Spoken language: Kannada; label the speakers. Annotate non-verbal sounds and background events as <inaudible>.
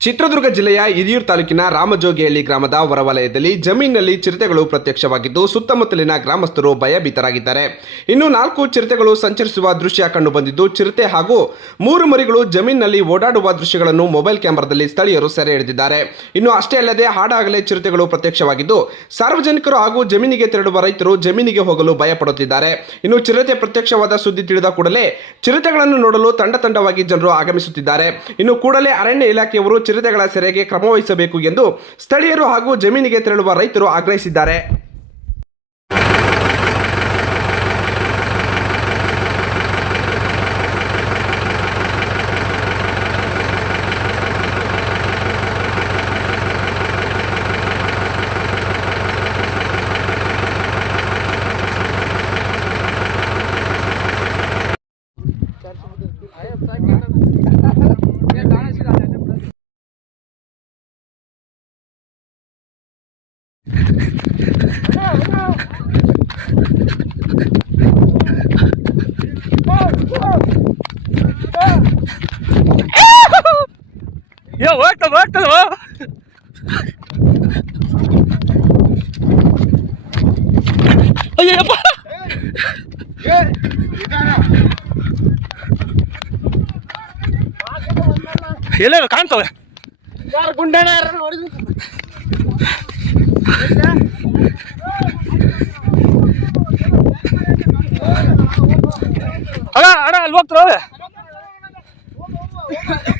Speaker 1: ಚಿತ್ರದುರ್ಗ ಜಿಲ್ಲೆಯ ಹಿರಿಯೂರು ತಾಲೂಕಿನ ರಾಮಜೋಗಿಹಳ್ಳಿ ಗ್ರಾಮದ ಹೊರವಲಯದಲ್ಲಿ ಜಮೀನಿನಲ್ಲಿ ಚಿರತೆಗಳು ಪ್ರತ್ಯಕ್ಷವಾಗಿದ್ದು ಸುತ್ತಮುತ್ತಲಿನ ಗ್ರಾಮಸ್ಥರು ಭಯಭೀತರಾಗಿದ್ದಾರೆ. ಇನ್ನು ನಾಲ್ಕು ಚಿರತೆಗಳು ಸಂಚರಿಸುವ ದೃಶ್ಯ ಕಂಡುಬಂದಿದ್ದು, ಚಿರತೆ ಹಾಗೂ ಮೂರು ಮರಿಗಳು ಜಮೀನಿನಲ್ಲಿ ಓಡಾಡುವ ದೃಶ್ಯಗಳನ್ನು ಮೊಬೈಲ್ ಕ್ಯಾಮೆರಾದಲ್ಲಿ ಸ್ಥಳೀಯರು ಸೆರೆ ಹಿಡಿದಿದ್ದಾರೆ. ಇನ್ನು ಅಷ್ಟೇ ಅಲ್ಲದೆ ಹಾಡಾಗಲೇ ಚಿರತೆಗಳು ಪ್ರತ್ಯಕ್ಷವಾಗಿದ್ದು, ಸಾರ್ವಜನಿಕರು ಹಾಗೂ ಜಮೀನಿಗೆ ತೆರಳುವ ರೈತರು ಜಮೀನಿಗೆ ಹೋಗಲು ಭಯಪಡುತ್ತಿದ್ದಾರೆ. ಇನ್ನು ಚಿರತೆ ಪ್ರತ್ಯಕ್ಷವಾದ ಸುದ್ದಿ ತಿಳಿದ ಕೂಡಲೇ ಚಿರತೆಗಳನ್ನು ನೋಡಲು ತಂಡ ತಂಡವಾಗಿ ಜನರು ಆಗಮಿಸುತ್ತಿದ್ದಾರೆ. ಇನ್ನು ಕೂಡಲೇ ಅರಣ್ಯ ಇಲಾಖೆಯವರು ಚಿರತೆಗಳ ಸೆರೆಗೆ ಕ್ರಮವಹಿಸಬೇಕು ಎಂದು ಸ್ಥಳೀಯರು ಹಾಗೂ ಜಮೀನಿಗೆ ತೆರಳುವ ರೈತರು ಆಗ್ರಹಿಸಿದ್ದಾರೆ.
Speaker 2: ಯೋ ಹೋಗ್ತದ ಹೋಗ್ತದ ಅಯ್ಯಪ್ಪ ಎಲ್ಲ ಕಾಣ್ತವೆ
Speaker 3: ಗುಂಡಣ್ಣ
Speaker 2: ಅಣ್ಣ ಅಣ್ಣ ಅಲ್ಲಿ ಹೋಗ್ತಾರ <laughs>